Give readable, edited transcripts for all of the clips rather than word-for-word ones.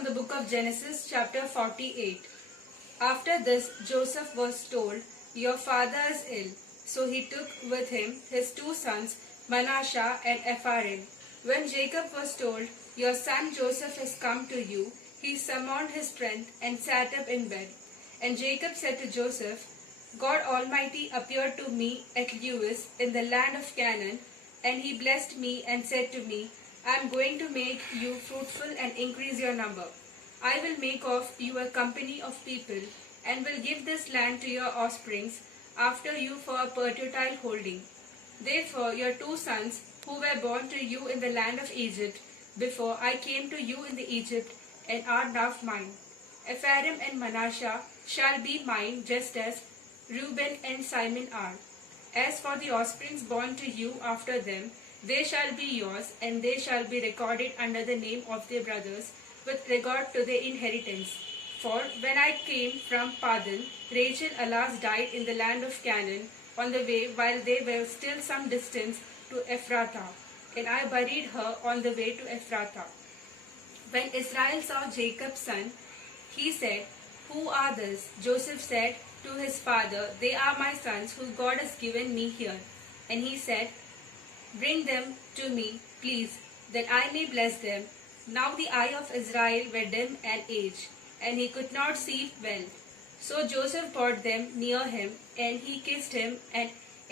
from the book of Genesis, chapter 48. After this, Joseph was told, "Your father is ill." So he took with him his two sons, Manasseh and Ephraim. When Jacob was told, "Your son Joseph has come to you," he summoned his strength and sat up in bed. And Jacob said to Joseph, "God Almighty appeared to me at Luz in the land of Canaan, and he blessed me and said to me, 'I am going to make you fruitful and increase your number. I will make of you a company of people, and will give this land to your offsprings after you for a perpetual holding.' Therefore your two sons, who were born to you in the land of Egypt, before I came to you in the Egypt, and are now mine. Ephraim and Manasseh shall be mine, just as Reuben and Simon are. As for the offsprings born to you after them, they shall be yours, and they shall be recorded under the name of their brothers with regard to their inheritance. For when I came from Padan, Rachel alas died in the land of Canaan on the way while they were still some distance to Ephrathah, and I buried her on the way to Ephrathah. When Israel saw Jacob's son, he said, 'Who are these?' Joseph said to his father, 'They are my sons whom God has given me here.' And he said, 'Bring them to me, please, that I may bless them.' Now the eye of Israel were dim and aged, and he could not see well. So Joseph brought them near him, and he kissed him and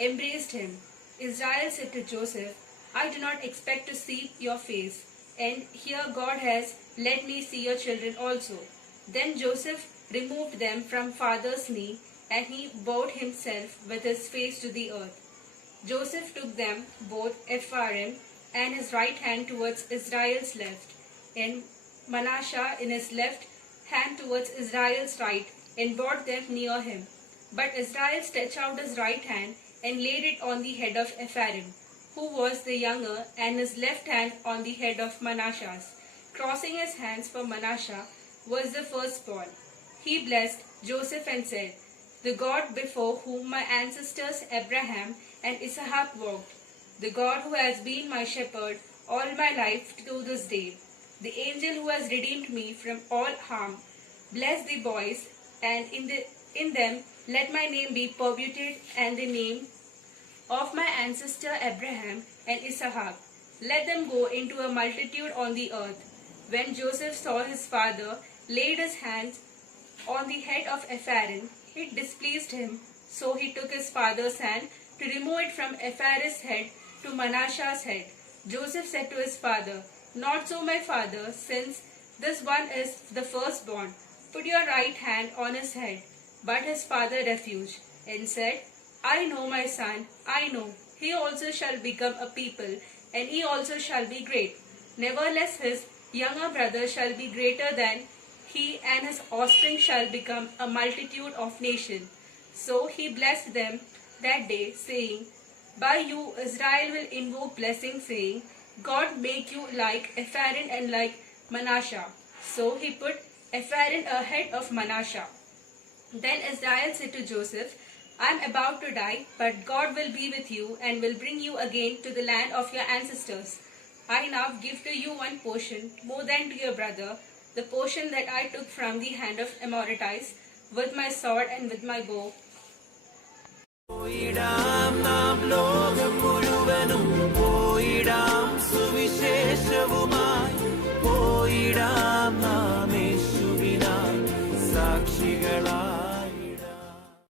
embraced him. Israel said to Joseph, 'I do not expect to see your face, and here God has let me see your children also.' Then Joseph removed them from father's knee, and he bowed himself with his face to the earth. Joseph took them both, Ephraim and his right hand towards Israel's left, and Manasseh in his left hand towards Israel's right, and brought them near him. But Israel stretched out his right hand and laid it on the head of Ephraim, who was the younger, and his left hand on the head of Manasseh. Crossing his hands, for Manasseh was the firstborn. He blessed Joseph and said, 'The God before whom my ancestors Abraham and Isaac walked, the God who has been my shepherd all my life to this day, the angel who has redeemed me from all harm, bless the boys, and in them let my name be perpetuated, and the name of my ancestor Abraham and Isaac. Let them go into a multitude on the earth.' When Joseph saw his father laid his hands on the head of Ephraim, it displeased him. So he took his father's hand to remove it from Ephraim's head to Manasseh's head. Joseph said to his father, 'Not so, my father, since this one is the firstborn. Put your right hand on his head.' But his father refused, and said, 'I know, my son, I know. He also shall become a people, and he also shall be great. Nevertheless his younger brother shall be greater than he, and his offspring shall become a multitude of nations.' So he blessed them that day, saying, 'By you Israel will invoke blessing, saying, God make you like Ephraim and like Manasseh.' So he put Ephraim ahead of Manasseh. Then Israel said to Joseph, 'I am about to die, but God will be with you, and will bring you again to the land of your ancestors. I now give to you one portion, more than to your brother, the portion that I took from the hand of Amorites, with my sword and with my bow.'" പോയിടാം നാം ലോകം മുഴുവനും പോയിടാം